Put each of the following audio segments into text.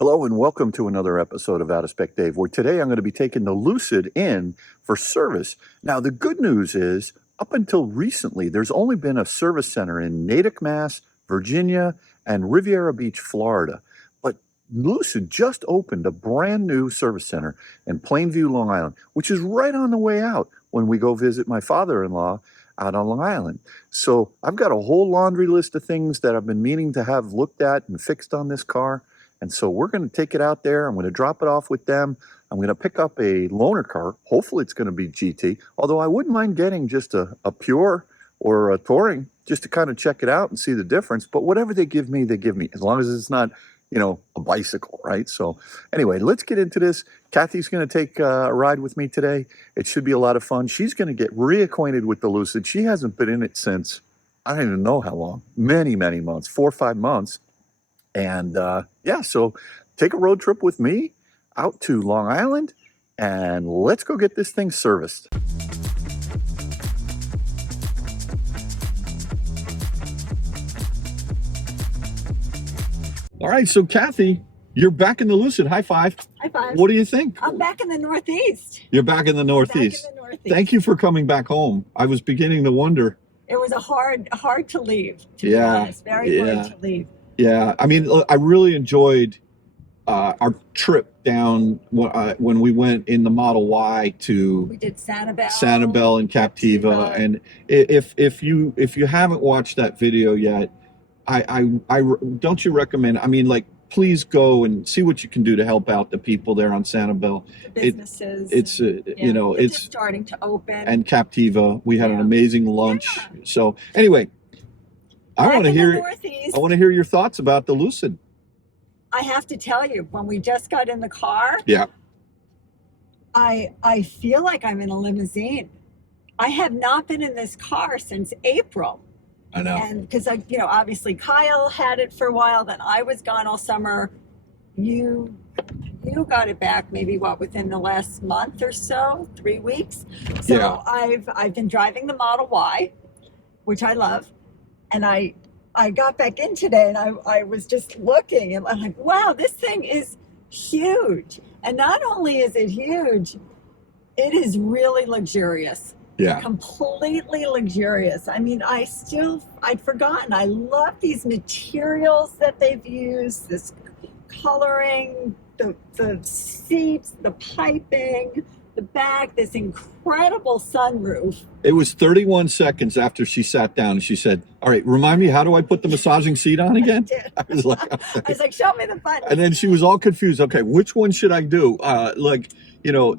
Hello and welcome to another episode of Out of Spec Dave, where today I'm going to be taking the Lucid in for service. Now, the good news is, up until recently, there's only been a service center in Natick, Mass, Virginia, and Riviera Beach, Florida. But Lucid just opened a brand new service center in Plainview, Long Island, which is right on the way out when we go visit my father-in-law out on Long Island. So I've got a whole laundry list of things that I've been meaning to have looked at and fixed on this car. And so we're going to take it out there. I'm going to drop it off with them. I'm going to pick up a loaner car. Hopefully it's going to be GT, although I wouldn't mind getting just a Pure or a Touring just to kind of check it out and see the difference. But whatever they give me, as long as it's not, a bicycle, right? So anyway, let's get into this. Kathy's going to take a ride with me today. It should be a lot of fun. She's going to get reacquainted with the Lucid. She hasn't been in it since, I don't even know how long, many, many months, 4 or 5 months. And so take a road trip with me out to Long Island and let's go get this thing serviced. All right, so Kathy, you're back in the Lucid. High five. High five. What do you think? I'm back in the Northeast. You're back in the Northeast. Back in the Northeast. Thank you for coming back home. I was beginning to wonder. It was hard to leave, to be honest. Very hard to leave. Yeah, I mean, I really enjoyed our trip down when we went in the Model Y to. We did Sanibel and Captiva, and if you haven't watched that video yet, I don't you recommend? I mean, like, please go and see what you can do to help out the people there on Sanibel. The businesses. It's it's just starting to open. And Captiva, we had an amazing lunch. Yeah. So anyway. I want to hear your thoughts about the Lucid. I have to tell you, when we just got in the car, I feel like I'm in a limousine. I have not been in this car since April. I know. And because obviously Kyle had it for a while, then I was gone all summer. You got it back maybe within the last month or so, 3 weeks. So I've been driving the Model Y, which I love. And I got back in today and I was just looking and I'm like, wow, this thing is huge. And not only is it huge, it is really luxurious. Yeah. Completely luxurious. I mean, I'd forgotten. I love these materials that they've used, this coloring, the seats, the piping, the back, this incredible sunroof. It was 31 seconds after she sat down and she said, all right, remind me, how do I put the massaging seat on again? I was like, show me the button. And then she was all confused. Okay, which one should I do?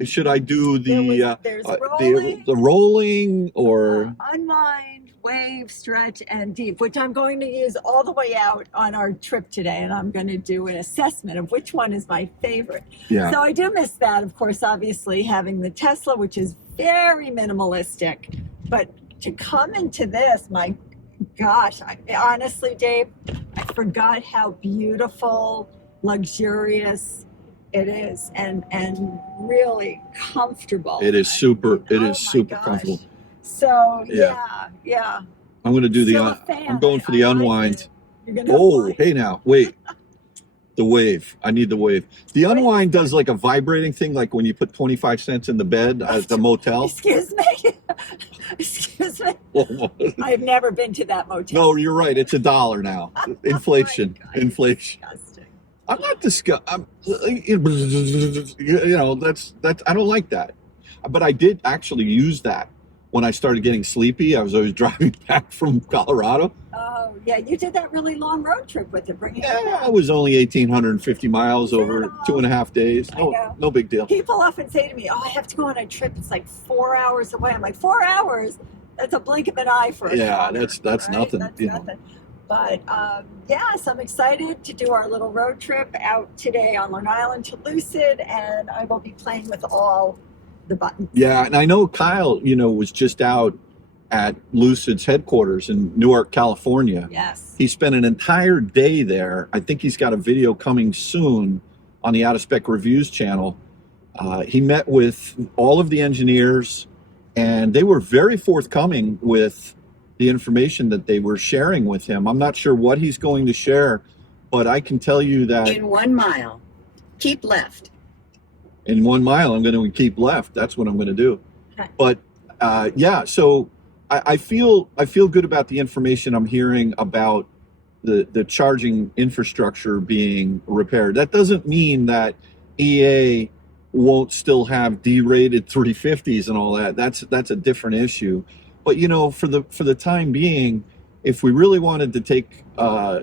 Should I do the rolling or unwind, wave, stretch, and deep, which I'm going to use all the way out on our trip today, and I'm going to do an assessment of which one is my favorite. Yeah. So I do miss that, of course, obviously having the Tesla, which is very minimalistic, but to come into this, my gosh, honestly, Dave, I forgot how beautiful, luxurious it is, and really comfortable. It is super. It is super comfortable. So yeah. I'm going to do I'm going for the unwind. Hey now, wait. The wave. I need the wave. The unwind does like a vibrating thing, like when you put 25 cents in the bed at the motel. Excuse me. I've never been to that motel. No, you're right. It's $1 now. Inflation. Inflation. Disgusting. I'm not disgusted. That's I don't like that. But I did actually use that when I started getting sleepy. I was always driving back from Colorado. Oh, yeah. You did that really long road trip with it, bringing it back. It was only 1,850 miles over 2.5 days. No big deal. People often say to me, I have to go on a trip. It's like 4 hours away. I'm like, 4 hours? That's a blink of an eye for a car, that's right? nothing. That's nothing. But so I'm excited to do our little road trip out today on Long Island to Lucid, and I will be playing with all the buttons. Yeah, and I know Kyle, was just out at Lucid's headquarters in Newark, California. Yes. He spent an entire day there. I think he's got a video coming soon on the Out of Spec Reviews channel. He met with all of the engineers, and they were very forthcoming with the information that they were sharing with him. I'm not sure what he's going to share, but I can tell you that in 1 mile, Keep left. In 1 mile, I'm going to keep left. That's what I'm going to do. Okay. But yeah, so I feel good about the information I'm hearing about the charging infrastructure being repaired. That doesn't mean that EA won't still have derated 350s and all that. That's a different issue. But you know, for the time being, if we really wanted to take a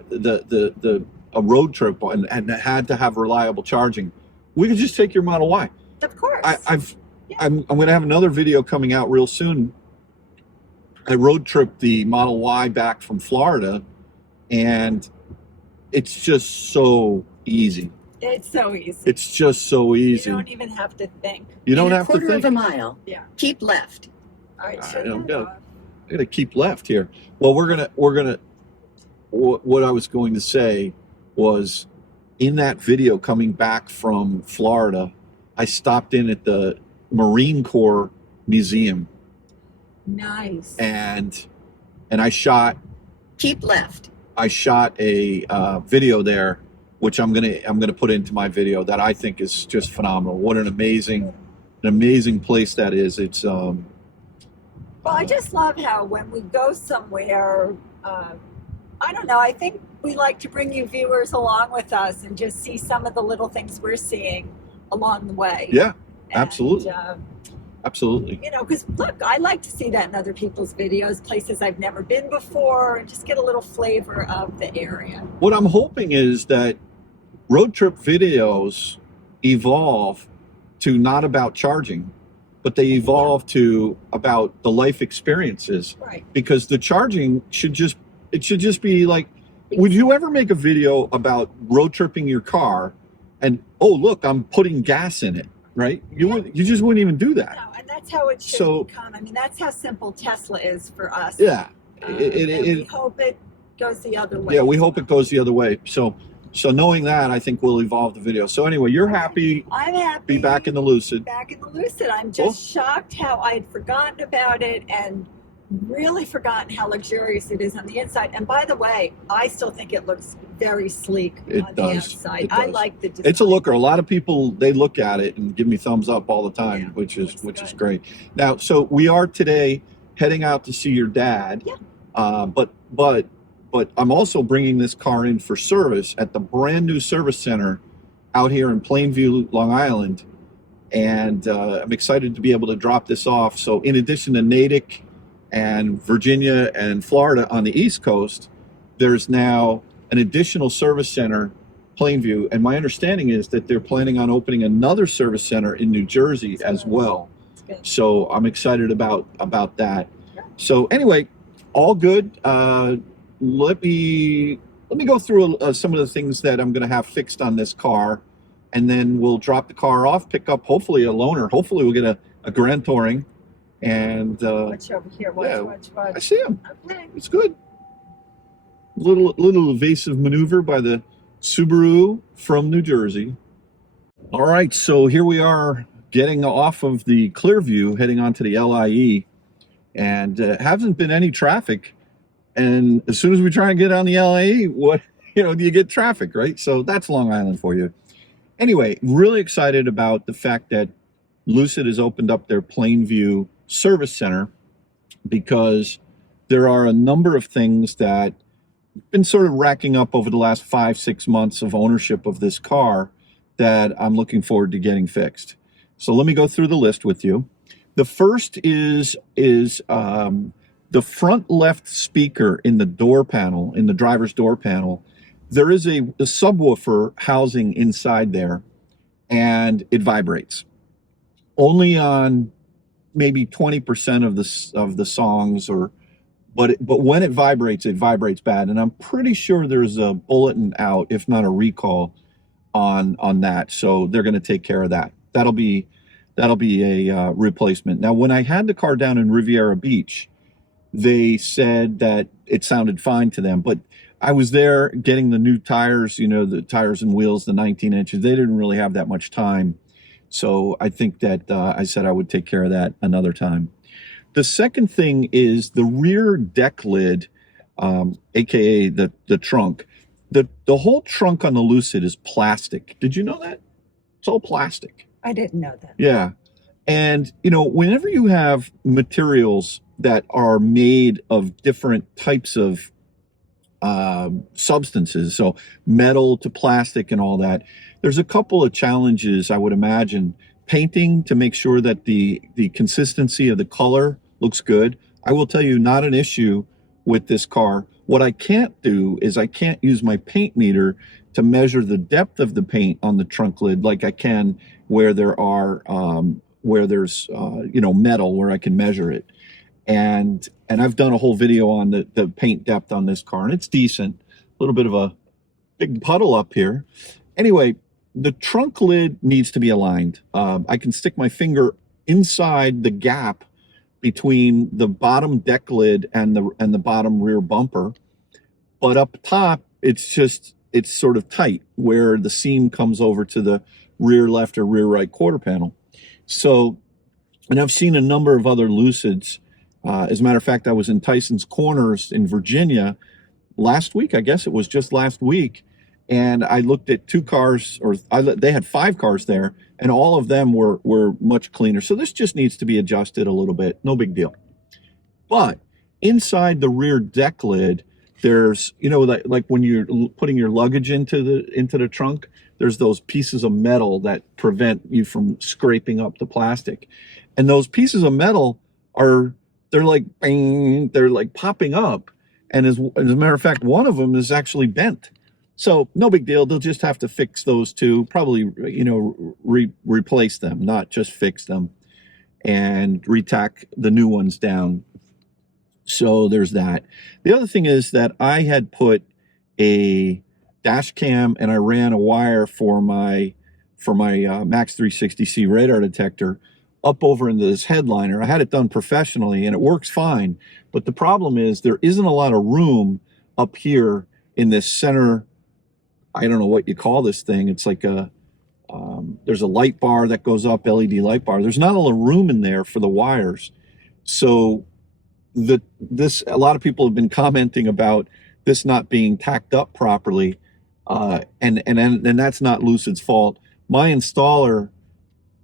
road trip and had to have reliable charging, we could just take your Model Y. Of course. I'm going to have another video coming out real soon. I road tripped the Model Y back from Florida, and it's just so easy. It's so easy. It's just so easy. You don't even have to think. You don't have to think. In a quarter of a mile. Yeah. Keep left. All right. I'm gonna keep left here. Well, we're gonna. What I was going to say was, in that video coming back from Florida, I stopped in at the Marine Corps Museum. Nice. And I shot. Keep left. I shot a video there, which I'm gonna put into my video, that I think is just phenomenal. What an amazing place that is. It's well, I just love how when we go somewhere, I don't know, I think we like to bring you viewers along with us and just see some of the little things we're seeing along the way. Yeah, absolutely. Absolutely. You know, because look, I like to see that in other people's videos, places I've never been before, and just get a little flavor of the area. What I'm hoping is that road trip videos evolve to not about charging, but they evolve to about the life experiences. Right. Because the charging should just be like, would you ever make a video about road tripping your car and, oh, look, I'm putting gas in it, right? You just wouldn't even do that. No, and that's how it should become. I mean, that's how simple Tesla is for us. Yeah. We hope it goes the other way. Yeah, we hope it goes the other way. So knowing that, I think we'll evolve the video. So anyway, you're happy. I'm happy. Be back in the Lucid. Back in the Lucid. I'm just shocked how I'd forgotten about it and really forgotten how luxurious it is on the inside. And by the way, I still think it looks very sleek on the outside. I like the design. It's a looker. A lot of people, they look at it and give me thumbs up all the time, which is great. Now, so we are today heading out to see your dad. Yeah. But I'm also bringing this car in for service at the brand new service center out here in Plainview, Long Island. And I'm excited to be able to drop this off. So in addition to Natick and Virginia and Florida on the East Coast, there's now an additional service center, Plainview. And my understanding is that they're planning on opening another service center in New Jersey as well. So I'm excited about that. So anyway, all good. Let me go through some of the things that I'm going to have fixed on this car, and then we'll drop the car off, pick up hopefully a loaner. Hopefully we'll get a Grand Touring. And watch over here. Watch. I see him. Okay. It's good. Little evasive maneuver by the Subaru from New Jersey. All right, so here we are getting off of the Clearview, heading onto the LIE, and hasn't been any traffic. And as soon as we try and get on the LIE, you get traffic, right? So that's Long Island for you. Anyway, really excited about the fact that Lucid has opened up their Plainview service center, because there are a number of things that have been sort of racking up over the last 5-6 months of ownership of this car that I'm looking forward to getting fixed. So let me go through the list with you. The first is the front left speaker in the door panel, in the driver's door panel. There is a subwoofer housing inside there, and it vibrates. Only on maybe 20% of the songs, but when it vibrates bad. And I'm pretty sure there's a bulletin out, if not a recall, on that. So they're going to take care of that. That'll be a replacement. Now, when I had the car down in Riviera Beach, they said that it sounded fine to them, but I was there getting the new tires, the tires and wheels, the 19 inches. They didn't really have that much time. So I think that I said I would take care of that another time. The second thing is the rear deck lid, aka the trunk. The whole trunk on the Lucid is plastic. Did you know that? It's all plastic. I didn't know that. Yeah. And, you know, whenever you have materials that are made of different types of substances, so metal to plastic and all that, there's a couple of challenges, I would imagine. Painting to make sure that the consistency of the color looks good. I will tell you, not an issue with this car. What I can't do is I can't use my paint meter to measure the depth of the paint on the trunk lid like I can where there are where there's you know, metal where I can measure it. And I've done a whole video on the paint depth on this car, and it's decent. A little bit of a big puddle up here. Anyway, the trunk lid needs to be aligned. I can stick my finger inside the gap between the bottom deck lid and the bottom rear bumper, but up top it's sort of tight where the seam comes over to the rear left or rear right quarter panel. So, and I've seen a number of other Lucids. As a matter of fact, I was in Tyson's Corners in Virginia last week. I guess it was just last week. And I looked at two cars, or they had 5 cars there, and all of them were much cleaner. So this just needs to be adjusted a little bit. No big deal. But inside the rear deck lid, there's, you know, like when you're putting your luggage into the trunk, there's those pieces of metal that prevent you from scraping up the plastic. And those pieces of metal they're like bang, they're like popping up. And as a matter of fact, one of them is actually bent. So no big deal. They'll just have to fix those two, probably, you know, replace them, not just fix them, and retack the new ones down. So there's that. The other thing is that I had put a dash cam and I ran a wire for my Max 360C radar detector up over into this headliner. I had it done professionally and it works fine. But the problem is there isn't a lot of room up here in this center. I don't know what you call this thing. It's like there's a light bar that goes up, LED light bar. There's not a lot of room in there for the wires. So a lot of people have been commenting about this not being tacked up properly. And that's not Lucid's fault. My installer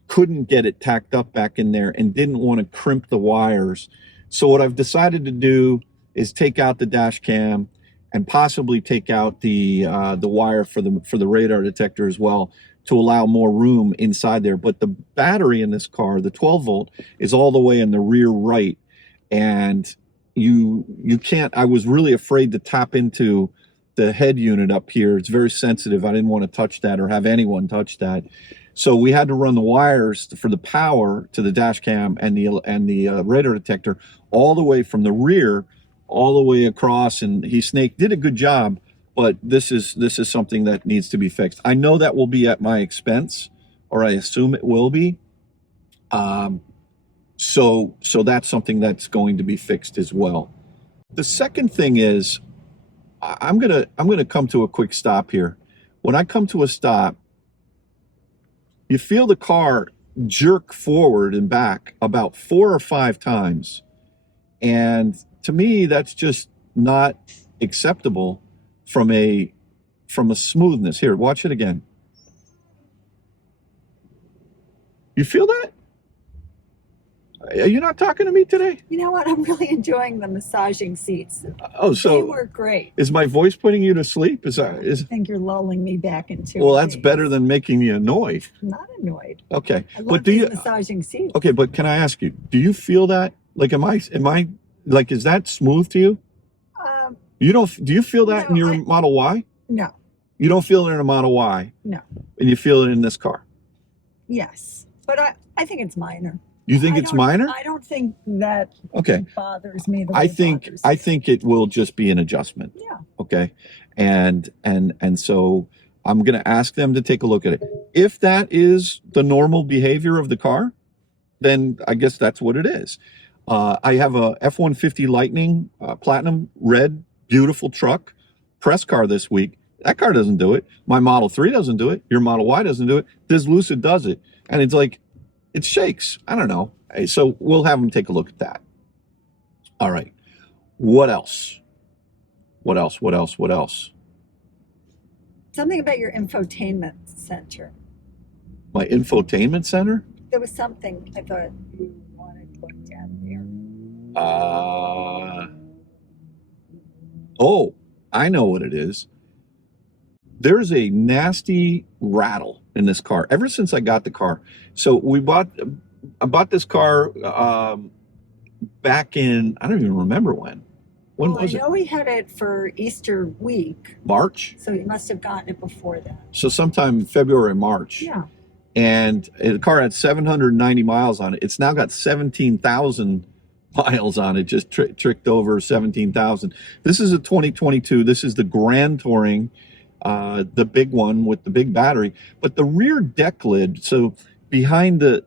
couldn't get it tacked up back in there and didn't want to crimp the wires. So what I've decided to do is take out the dash cam and possibly take out the wire for the radar detector as well, to allow more room inside there. But the battery in this car, the 12 volt, is all the way in the rear right, and you can't. I was really afraid to tap into the head unit up here. It's very sensitive. I didn't want to touch that or have anyone touch that. So we had to run the wires for the power to the dash cam and the radar detector all the way from the rear all the way across, and Snake did a good job, but this is something that needs to be fixed. I know that will be at my expense, or I assume it will be. So that's something that's going to be fixed as well. The second thing is, I'm gonna come to a quick stop here. When I come to a stop, you feel the car jerk forward and back about 4 or 5 times. And to me, that's just not acceptable from a smoothness. Here, watch it again. You feel that? Are you not talking to me today? You know what? I'm really enjoying the massaging seats. Oh, so they were great. Is my voice putting you to sleep? I think you're lulling me back into. Well, that's better than making you annoyed. I'm not annoyed. Okay, I love but do you massaging seats? Okay, but can I ask you? Do you feel that? Like, am I like, is that smooth to you? You don't? Do you feel that in your Model Y? No. You don't feel it in a Model Y? No. And you feel it in this car? Yes, but I think it's minor. You think it's minor? I don't think that bothers me. I think it will just be an adjustment. Yeah. Okay. And so I'm going to ask them to take a look at it. If that is the normal behavior of the car, then I guess that's what it is. I have a F-150 Lightning Platinum red, beautiful truck, press car this week. That car doesn't do it. My Model 3 doesn't do it. Your Model Y doesn't do it. This Lucid does it. And it's like, it shakes. I don't know. So we'll have them take a look at that. All right. What else? What else? What else? What else? Something about your infotainment center. My infotainment center? There was something I thought you wanted looked at there. Oh, I know what it is. There's a nasty rattle in this car ever since I got the car. So I bought this car back in, I don't even remember when. When Well, was I know we had it for Easter week, March? so you must have gotten it before that. So sometime in February, March. Yeah. And the car had 790 miles on it. It's now got 17,000 miles on it, just tricked over 17,000. This is a 2022. This is the Grand Touring, the big one with the big battery. But the rear deck lid, so behind the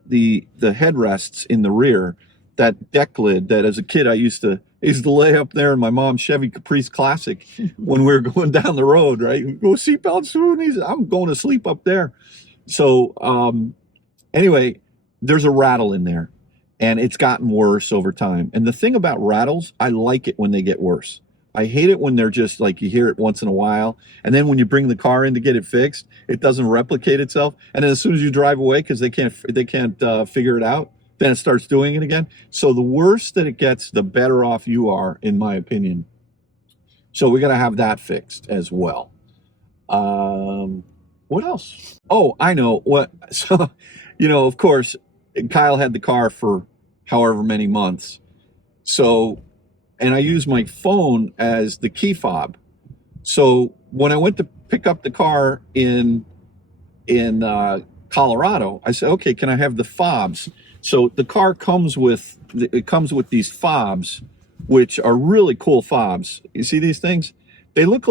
headrests in the rear, that deck lid that as a kid I used to lay up there in my mom's Chevy Caprice Classic when we were going down the road, right? Go seatbelt soon. I'm going to sleep up there. So anyway, there's a rattle in there, and it's gotten worse over time. And the thing about rattles, I like it when they get worse. I hate it when they're just like you hear it once in a while, and then when you bring the car in to get it fixed, it doesn't replicate itself. And then as soon as you drive away because they can't figure it out, then it starts doing it again. So the worse that it gets, the better off you are, in my opinion. So we got to have that fixed as well. What else? Oh, I know what. So, of course, Kyle had the car for however many months. So, and I use my phone as the key fob. So when I went to pick up the car in Colorado, I said, okay, can I have the fobs? So the car comes with these fobs, which are really cool fobs. You see these things? They look.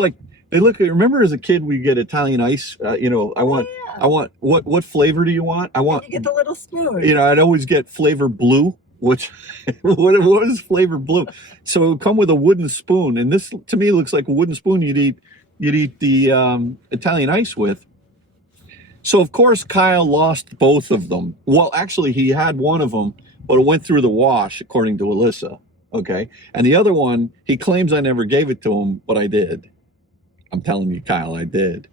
Remember as a kid we get Italian ice. I want what flavor do you want? You get the little spoon. I'd always get flavor blue. Which what is flavor blue? So it would come with a wooden spoon, and this to me looks like a wooden spoon you'd eat the Italian ice with. So of course Kyle lost both of them. Well, actually he had one of them, but it went through the wash according to Alyssa. Okay, and the other one he claims I never gave it to him, but I did. I'm telling you, Kyle, I did.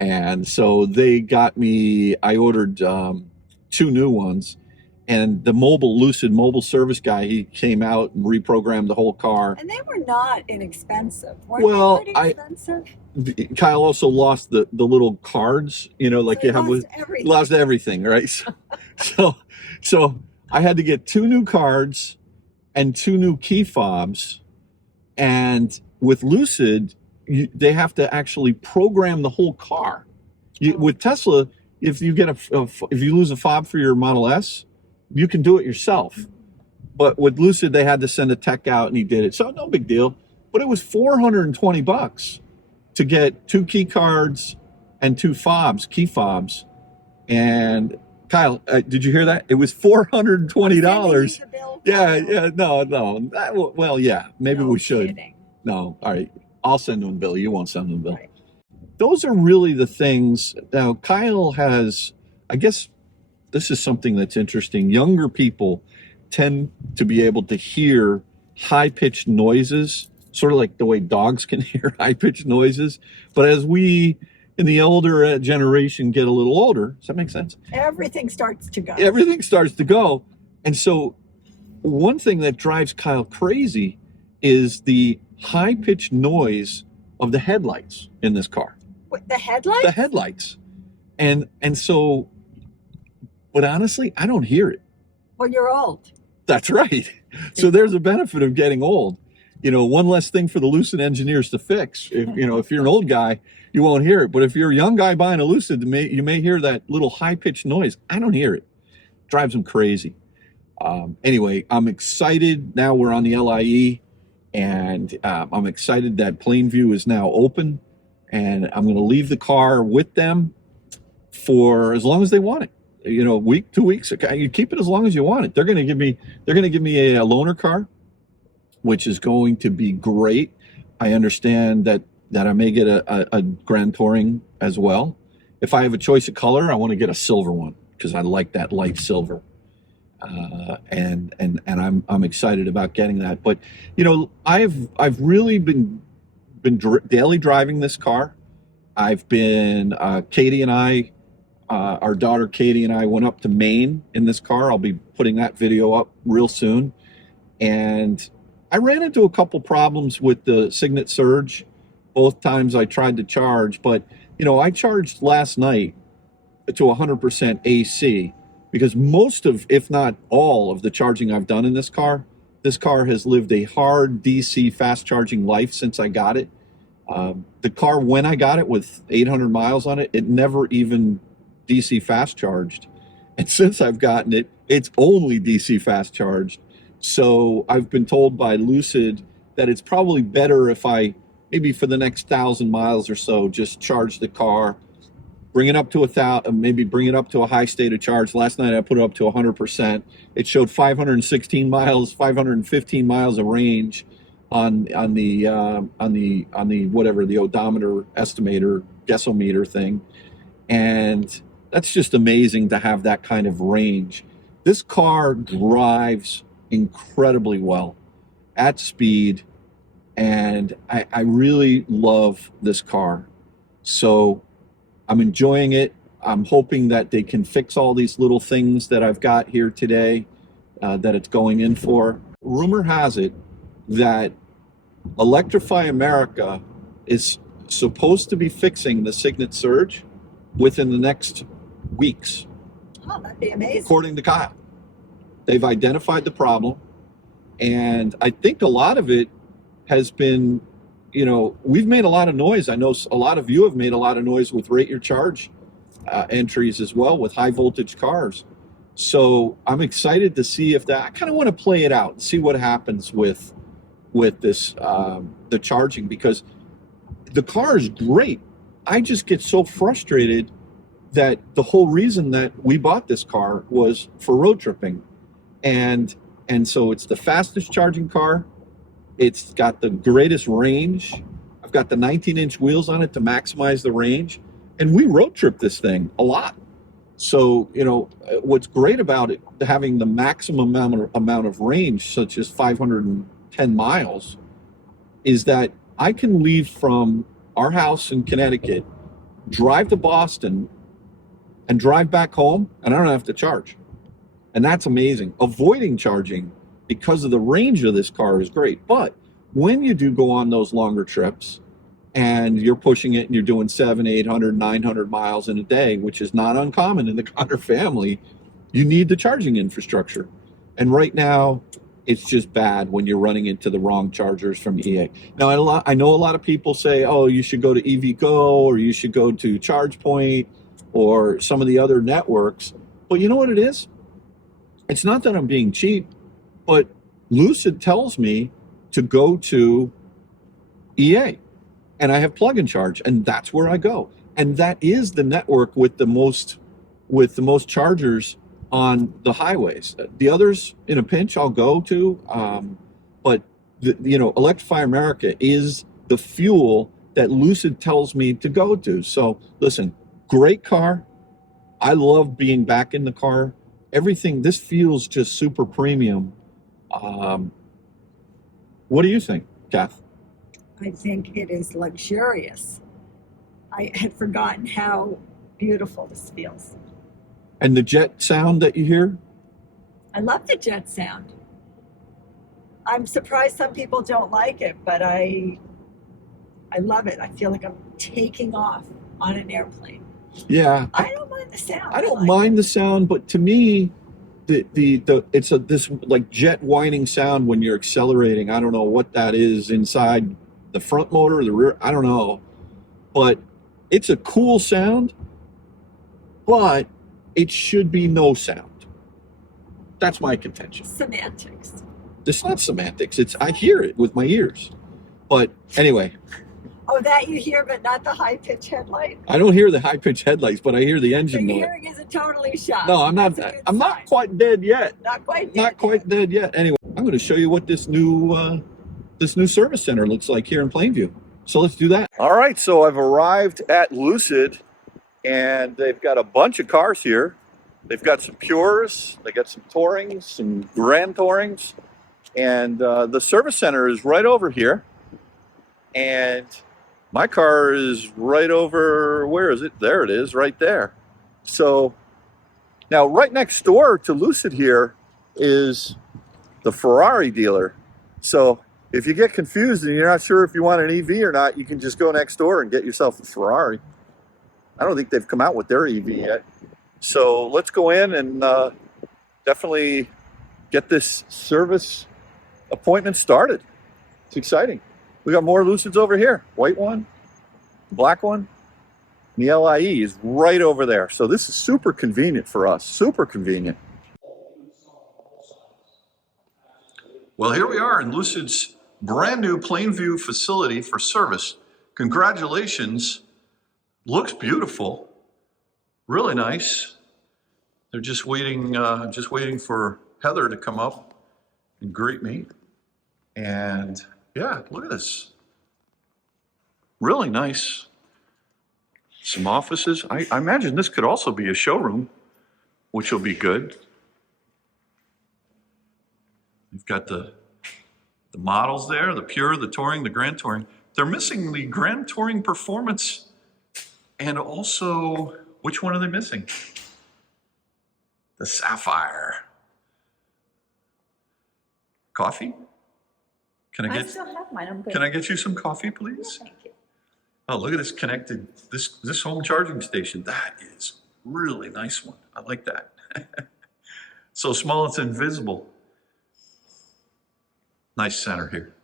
And so they got me. I ordered 2 new ones. And the Lucid mobile service guy, he came out and reprogrammed the whole car. And they were not inexpensive. Weren't they pretty expensive? Kyle also lost the little cards, like So you have with everything. lost everything, right? So I had to get 2 new cards and 2 new key fobs. And with Lucid, they have to actually program the whole car. With Tesla, if you get if you lose a fob for your Model S, you can do it yourself. But with Lucid, they had to send a tech out, and he did it. So no big deal. But it was $420 to get 2 key cards and 2 key fobs. And Kyle, did you hear that? It was $420. Yeah, no. Well, yeah, maybe we should. Kidding. No, all right. I'll send him a bill. You won't send him a bill. Right. Those are really the things. Now, Kyle has, I guess, this is something that's interesting. Younger people tend to be able to hear high-pitched noises, sort of like the way dogs can hear high-pitched noises. But as we, in the older generation, get a little older, does that make sense? Everything starts to go. Everything starts to go. And so one thing that drives Kyle crazy is the high-pitched noise of the headlights in this car. What, the headlights? The headlights. And so... But honestly, I don't hear it. Well, you're old. That's right. So there's a benefit of getting old. One less thing for the Lucid engineers to fix. If you're an old guy, you won't hear it. But if you're a young guy buying a Lucid, you may hear that little high-pitched noise. I don't hear it. Drives them crazy. Anyway, I'm excited. Now we're on the LIE, and I'm excited that Plainview is now open. And I'm going to leave the car with them for as long as they want it. Week, 2 weeks. Okay, you keep it as long as you want it. They're going to give me a loaner car, which is going to be great. I understand that I may get a Grand Touring as well. If I have a choice of color, I want to get a silver one because I like that light silver. And I'm excited about getting that. But I've really been daily driving this car. I've been Katie and I our daughter Katie and I went up to Maine in this car. I'll be putting that video up real soon. And I ran into a couple problems with the Signet Surge both times I tried to charge. But, you know, I charged last night to 100% AC because most of, if not all of the charging I've done in this car has lived a hard DC fast charging life since I got it. The car, when I got it with 800 miles on it, it never even DC fast charged. And since I've gotten it, it's only DC fast charged. So I've been told by Lucid that it's probably better if I, maybe for the next 1,000 miles or so, just charge the car, bring it up to 1,000, maybe bring it up to a high state of charge. Last night I put it up to 100%. It showed 516 miles, 515 miles of range on the whatever, the odometer estimator, guessometer thing. And that's just amazing to have that kind of range. This car drives incredibly well at speed, and I really love this car. So I'm enjoying it. I'm hoping that they can fix all these little things that I've got here today that it's going in for. Rumor has it that Electrify America is supposed to be fixing the Signet Surge within the next weeks. Oh, that'd be amazing. According to Kyle. They've identified the problem, and I think a lot of it has been, you know, we've made a lot of noise. I know a lot of you have made a lot of noise with Rate Your Charge entries as well with high voltage cars. So I'm excited to see if that, I kind of want to play it out and see what happens with this, the charging, because the car is great. I just get so frustrated that the whole reason that we bought this car was for road tripping. And so it's the fastest charging car. It's got the greatest range. I've got the 19-inch wheels on it to maximize the range. And we road trip this thing a lot. So, you know, what's great about it, having the maximum amount of range, such as 510 miles, is that I can leave from our house in Connecticut, drive to Boston, and drive back home, and I don't have to charge. And that's amazing. Avoiding charging because of the range of this car is great. But when you do go on those longer trips and you're pushing it and you're doing 700, 800, 900 miles in a day, which is not uncommon in the Connor family, you need the charging infrastructure. And right now, it's just bad when you're running into the wrong chargers from EA. Now, I know a lot of people say, oh, you should go to EVgo or you should go to ChargePoint or some of the other networks. But you know what it is? It's not that I'm being cheap, but Lucid tells me to go to EA, and I have plug and charge, and that's where I go. And that is the network with the most chargers on the highways. The others, in a pinch, I'll go to, but you know, Electrify America is the fuel that Lucid tells me to go to. So listen, great car. I love being back in the car. Everything, this feels just super premium. What do you think, Kath? I think it is luxurious. I had forgotten how beautiful this feels. And the jet sound that you hear? I love the jet sound. I'm surprised some people don't like it, but I love it. I feel like I'm taking off on an airplane. Yeah. I don't mind the sound. I don't mind the sound, but to me, it's this like jet whining sound when you're accelerating. I don't know what that is inside the front motor or the rear. I don't know, but it's a cool sound, but it should be no sound. That's my contention. Semantics. It's not semantics. I hear it with my ears. But anyway. Oh, that you hear, but not the high-pitched headlight? I don't hear the high-pitched headlights, but I hear the engine noise. The hearing isn't totally shot. No, I'm not quite dead yet. Not quite dead. Not quite dead yet. Anyway, I'm going to show you what this new service center looks like here in Plainview. So let's do that. All right, so I've arrived at Lucid, and they've got a bunch of cars here. They've got some Pures, they got some Tourings, some Grand Tourings, and the service center is right over here. And my car is right over, where is it? There it is, right there. So now right next door to Lucid here is the Ferrari dealer. So if you get confused and you're not sure if you want an EV or not, you can just go next door and get yourself a Ferrari. I don't think they've come out with their EV yet. So let's go in and definitely get this service appointment started. It's exciting. We got more Lucids over here. White one, black one. And the LIE is right over there. So this is super convenient for us, super convenient. Well, here we are in Lucid's brand new Plainview facility for service. Congratulations. Looks beautiful. Really nice. They're just waiting for Heather to come up and greet me. And yeah, look at this. Really nice. Some offices. I imagine this could also be a showroom, which will be good. You've got the models there, the Pure, the Touring, the Grand Touring. They're missing the Grand Touring Performance, and also, which one are they missing? The Sapphire. Coffee? I still have mine. I'm good. Can I get you some coffee, please? Thank you. Oh, look at this connected, this home charging station. That is really nice one. I like that. So small it's invisible. Nice center here.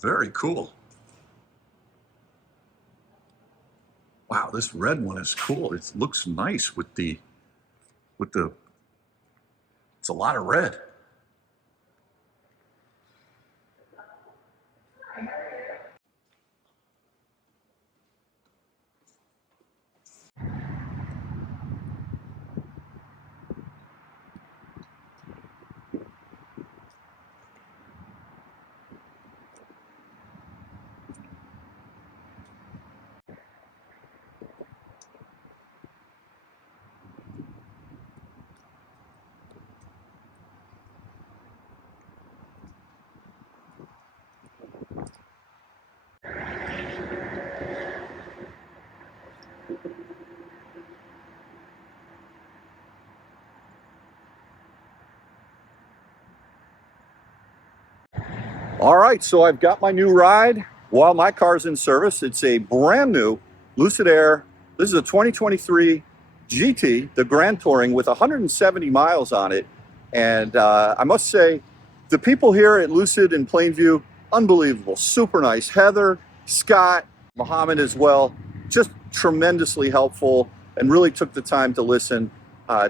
Very cool. Wow, this red one is cool. It looks nice with the, it's a lot of red. All right, so I've got my new ride while my car's in service. It's a brand new Lucid Air. This is a 2023 GT, the Grand Touring, with 170 miles on it. And I must say, the people here at Lucid in Plainview, unbelievable, super nice. Heather, Scott, Mohammed as well, just tremendously helpful and really took the time to listen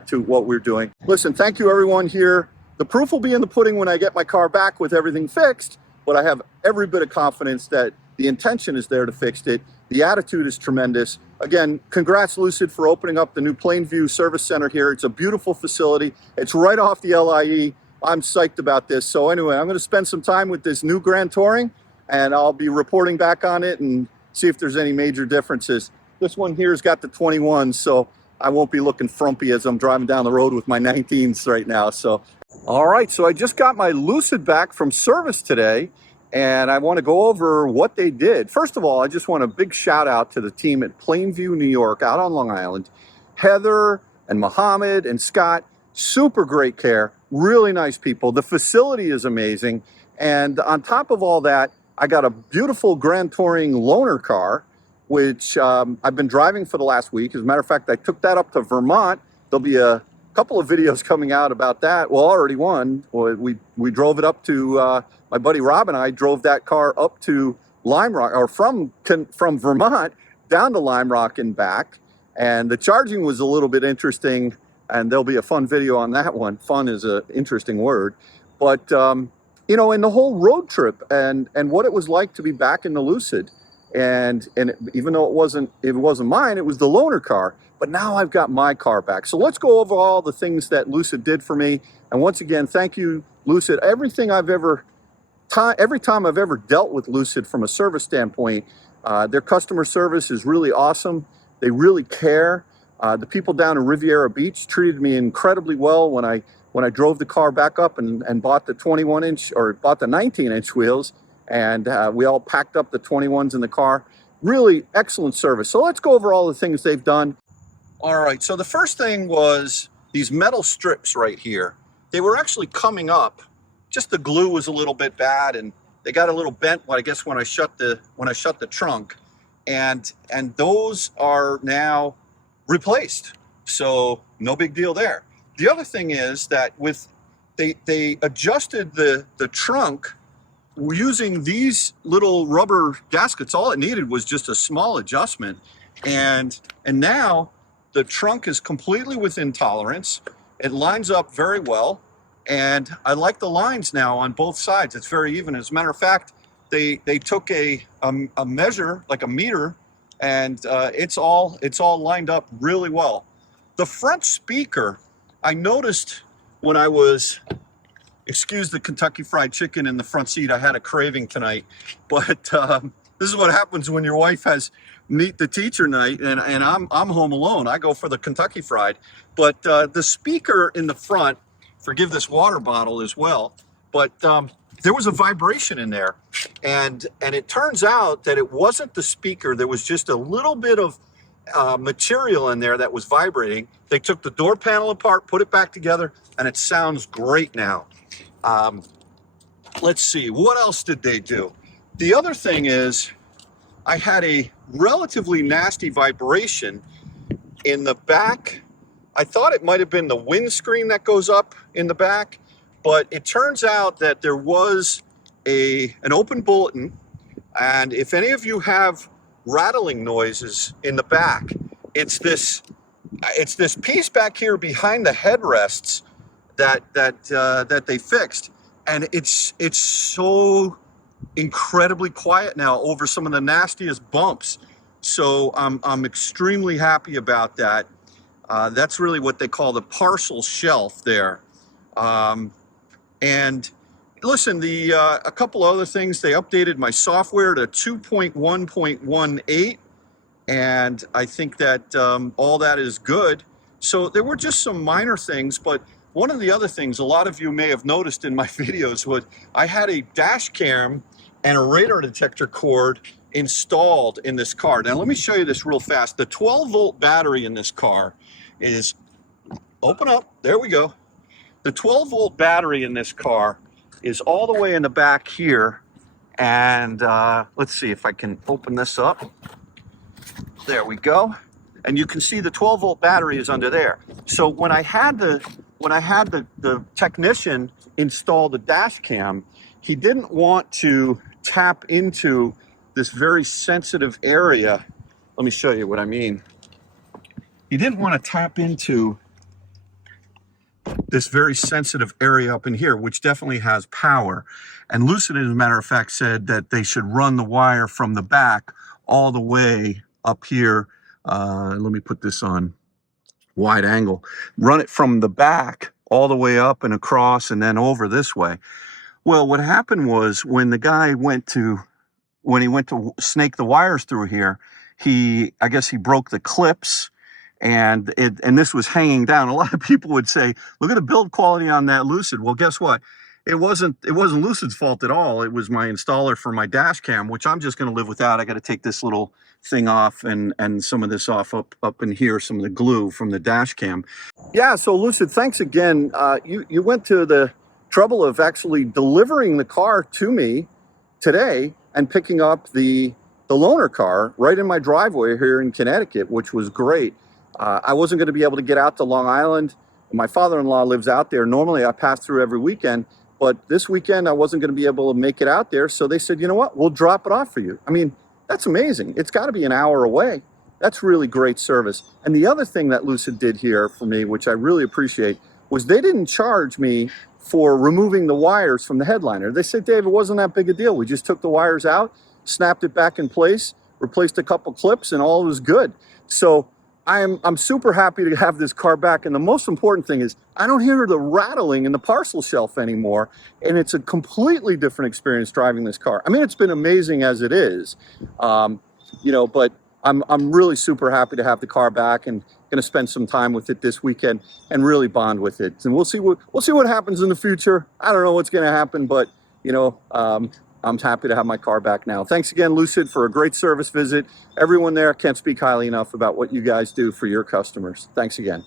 to what we're doing. Listen, thank you everyone here. The proof will be in the pudding when I get my car back with everything fixed, but I have every bit of confidence that the intention is there to fix it. The attitude is tremendous. Again, congrats Lucid for opening up the new Plainview Service Center here. It's a beautiful facility. It's right off the LIE. I'm psyched about this. So anyway, I'm going to spend some time with this new Grand Touring, and I'll be reporting back on it and see if there's any major differences. This one here has got the 21, so I won't be looking frumpy as I'm driving down the road with my 19s right now. So, all right, so I just got my Lucid back from service today, and I want to go over what they did. First of all, I just want a big shout out to the team at Plainview, New York, out on Long Island. Heather and Mohammed and Scott, super great care, really nice people. The facility is amazing. And on top of all that, I got a beautiful Grand Touring loaner car, which I've been driving for the last week. As a matter of fact, I took that up to Vermont. There'll be a couple of videos coming out about that. Well, already one. We drove it up to, my buddy Rob and I drove that car up to Lime Rock, or from Vermont down to Lime Rock and back. And the charging was a little bit interesting, and there'll be a fun video on that one. Fun is an interesting word. But, you know, in the whole road trip and what it was like to be back in the Lucid. And even though it wasn't mine, it was the loaner car. But now I've got my car back. So let's go over all the things that Lucid did for me. And once again, thank you, Lucid. Every time I've ever dealt with Lucid from a service standpoint, their customer service is really awesome. They really care. The people down in Riviera Beach treated me incredibly well when I when I drove the car back up and bought the 21-inch or bought the 19-inch wheels, and we all packed up the 21s in the car. Really excellent service. So let's go over all the things they've done. All right, so the first thing was these metal strips right here. They were actually coming up. Just the glue was a little bit bad, and they got a little bent, I guess, when I shut the trunk, and those are now replaced. So no big deal there. The other thing is that they adjusted the trunk using these little rubber gaskets. All it needed was just a small adjustment, and now the trunk is completely within tolerance. It lines up very well, and I like the lines now on both sides. It's very even. As a matter of fact, they took a measure, like a meter, and it's all lined up really well. The front speaker, I noticed when I was, excuse the Kentucky Fried Chicken in the front seat, I had a craving tonight, but this is what happens when your wife has Meet the Teacher night and I'm home alone. I go for the Kentucky Fried. But the speaker in the front, forgive this water bottle as well, but there was a vibration in there, and it turns out that it wasn't the speaker. There was just a little bit of material in there that was vibrating. They took the door panel apart, put it back together, and it sounds great now. Let's see, what else did they do? The other thing is, I had a relatively nasty vibration in the back. I thought it might have been the windscreen that goes up in the back, but it turns out that there was an open bulletin, and if any of you have rattling noises in the back, it's this piece back here behind the headrests that they fixed, and it's so incredibly quiet now over some of the nastiest bumps. So I'm extremely happy about that. That's really what they call the parcel shelf there. And listen, a couple other things, they updated my software to 2.1.18, and I think that all that is good. So there were just some minor things, but one of the other things a lot of you may have noticed in my videos was I had a dash cam and a radar detector cord installed in this car. Now let me show you this real fast. The 12-volt battery in this car is, open up, there we go. The 12-volt battery in this car is all the way in the back here, and let's see if I can open this up. There we go. And you can see the 12-volt battery is under there. So when I had the technician install the dash cam, he didn't want to tap into this very sensitive area. Let me show you what I mean. He didn't want to tap into this very sensitive area up in here, which definitely has power. And Lucid, as a matter of fact, said that they should run the wire from the back all the way up here. Let me put this on wide angle. Run it from the back all the way up and across and then over this way. Well, what happened was when the guy went to snake the wires through here, I guess he broke the clips, and this was hanging down. A lot of people would say, look at the build quality on that Lucid. Well, guess what? It wasn't Lucid's fault at all. It was my installer for my dash cam, which I'm just going to live without. I got to take this little thing off and some of this off up in here, some of the glue from the dash cam. Yeah, so Lucid, thanks again. You went to the trouble of actually delivering the car to me today and picking up the loaner car right in my driveway here in Connecticut, which was great. I wasn't going to be able to get out to Long Island. My father-in-law lives out there. Normally I pass through every weekend, but this weekend I wasn't going to be able to make it out there. So they said, you know what, we'll drop it off for you. I mean, that's amazing. It's got to be an hour away. That's really great service. And the other thing that Lucid did here for me, which I really appreciate, was they didn't charge me for removing the wires from the headliner. They said, Dave, it wasn't that big a deal. We just took the wires out, snapped it back in place, replaced a couple clips, and all was good. So I'm super happy to have this car back. And the most important thing is I don't hear the rattling in the parcel shelf anymore. And it's a completely different experience driving this car. I mean, it's been amazing as it is, but I'm really super happy to have the car back. And going to spend some time with it this weekend and really bond with it. And we'll see what happens in the future. I don't know what's going to happen, but you know, I'm happy to have my car back now. Thanks again, Lucid, for a great service visit. Everyone there, can't speak highly enough about what you guys do for your customers. Thanks again.